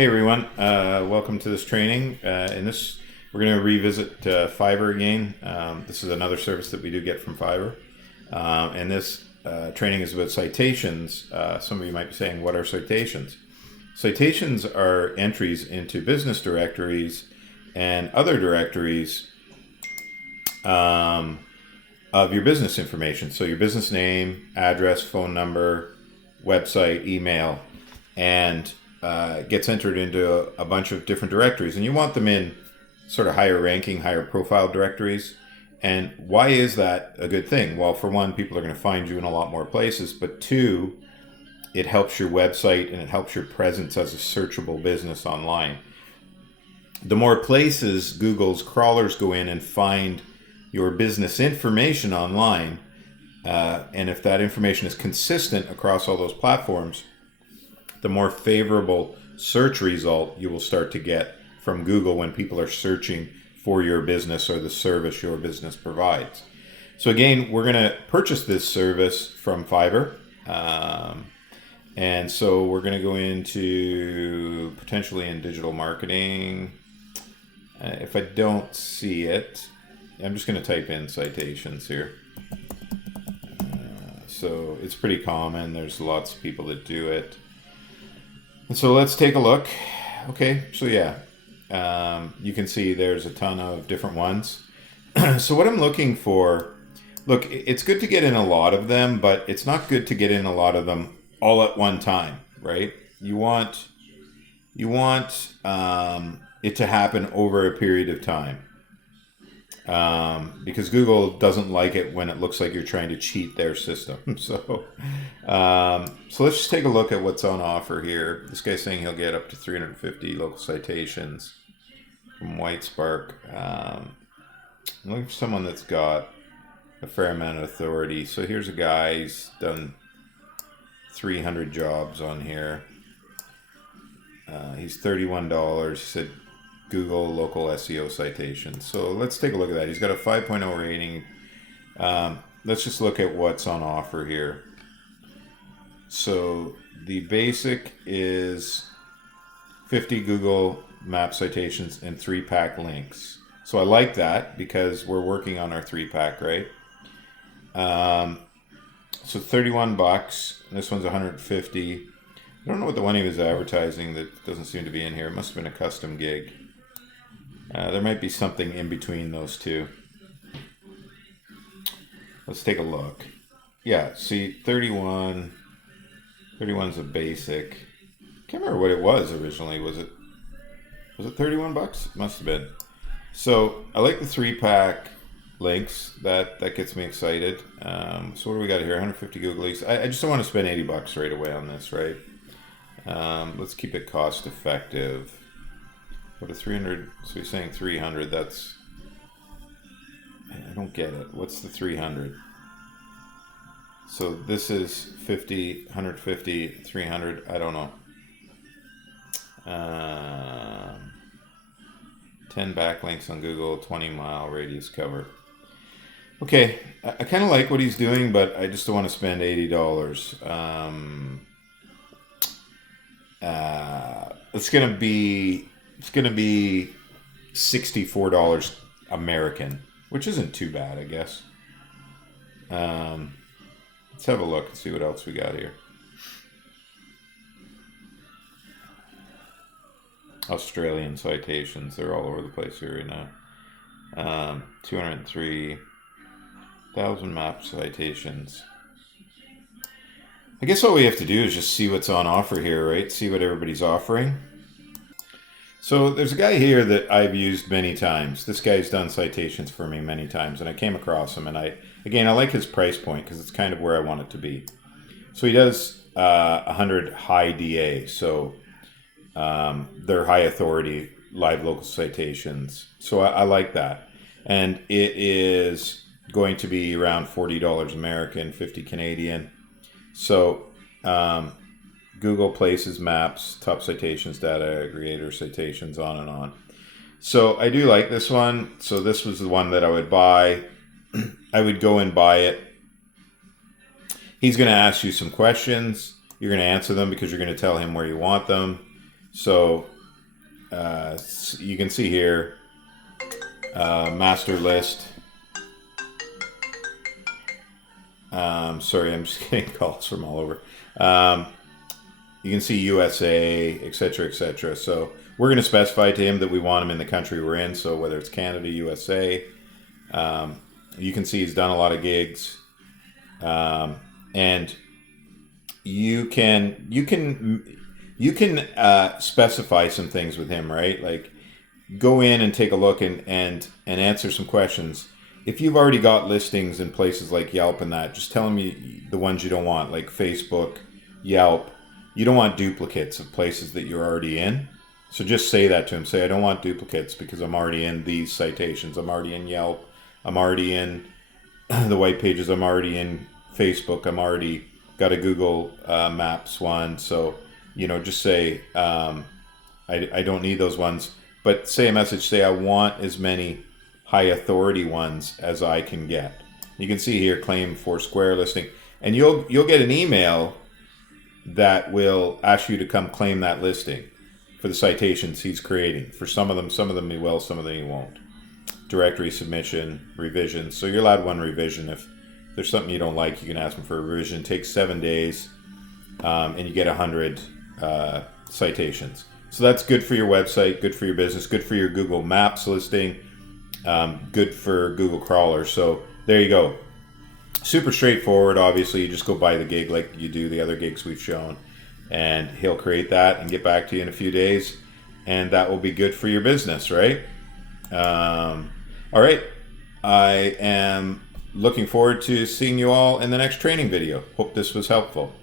Hey everyone, welcome to this training. In this, we're going to revisit Fiverr again. This is another service that we do get from Fiverr. And this training is about citations. Some of you might be saying, what are citations? Citations are entries into business directories and other directories of your business information. So your business name, address, phone number, website, email, and gets entered into a bunch of different directories, and you want them in sort of higher ranking, higher profile directories. And why is that a good thing? Well, for one, people are going to find you in a lot more places, but two, it helps your website and it helps your presence as a searchable business online. The more places Google's crawlers go in and find your business information online, and if that information is consistent across all those platforms, the more favorable search result you will start to get from Google when people are searching for your business or the service your business provides. So again, we're going to purchase this service from Fiverr. And so we're going to go into potentially in digital marketing. If I don't see it, I'm just going to type in citations here. So it's pretty common. There's lots of people that do it. And so let's take a look. Okay, so yeah, you can see there's a ton of different ones. So what I'm looking for, look, it's good to get in a lot of them, but it's not good to get in a lot of them all at one time, right? You want it to happen over a period of time. Because Google doesn't like it when it looks like you're trying to cheat their system. So let's just take a look at what's on offer here. This guy's saying he'll get up to 350 local citations from Whitespark. I'm looking for someone that's got a fair amount of authority. So here's a guy, he's done 300 jobs on here. He's $31. He said Google local SEO citations. So let's take a look at that. He's got a 5.0 rating. Let's just look at what's on offer here. So the basic is 50 Google Map citations and 3-pack links. So I like that because we're working on our 3-pack, right? So 31 bucks. This one's 150. I don't know what the one he was advertising that doesn't seem to be in here. It must have been a custom gig. There might be something in between those two. Let's take a look. Yeah, see, 31. 31's a basic. Can't remember what it was originally. Was it 31 bucks? It must have been. So I like the 3-pack links. That gets me excited. So what do we got here? 150 Google Leaks. I just don't want to spend 80 bucks right away on this, right? Let's keep it cost effective. What a 300, so he's saying 300, that's, I don't get it. What's the 300? So this is 50, 150, 300, I don't know. 10 backlinks on Google, 20-mile radius cover. Okay, I kind of like what he's doing, but I just don't want to spend $80. It's going to be $64 American, which isn't too bad, I guess. Let's have a look and see what else we got here. Australian citations, they're all over the place here right now. 203,000 map citations. I guess all we have to do is just see what's on offer here, right? See what everybody's offering. So there's a guy here that I've used many times. This guy's done citations for me many times, and I came across him, and I like his price point because it's kind of where I want it to be. So he does 100 high DA, so they're high authority live local citations. So I like that, and it is going to be around $40 American, 50 Canadian. So Google places maps, top citations, data aggregator citations, on and on. So I do like this one. So this was the one that I would buy. I would go and buy it. He's going to ask you some questions. You're going to answer them because you're going to tell him where you want them. So you can see here, master list. Sorry, I'm just getting calls from all over. You can see USA, etc., etc. So we're going to specify to him that we want him in the country we're in. So whether it's Canada, USA, you can see he's done a lot of gigs, and you can specify some things with him, right? Like go in and take a look and answer some questions. If you've already got listings in places like Yelp and that, just tell him the ones you don't want, like Facebook, Yelp. You don't want duplicates of places that you're already in. So just say that to him. Say, I don't want duplicates because I'm already in these citations. I'm already in Yelp. I'm already in the white pages. I'm already in Facebook. I'm already got a Google Maps one. So, just say, I don't need those ones. But say a message, say, I want as many high authority ones as I can get. You can see here, claim Foursquare listing. And you'll get an email that will ask you to come claim that listing for the citations he's creating. For some of them he will, some of them he won't. Directory submission, revision. So you're allowed one revision. If there's something you don't like, you can ask him for a revision. It takes 7 days, and you get 100 citations. So that's good for your website, good for your business, good for your Google Maps listing, good for Google crawlers. So there you go. Super straightforward. Obviously, you just go buy the gig like you do the other gigs we've shown, and he'll create that and get back to you in a few days, and that will be good for your business, right? All right. I am looking forward to seeing you all in the next training video. Hope this was helpful.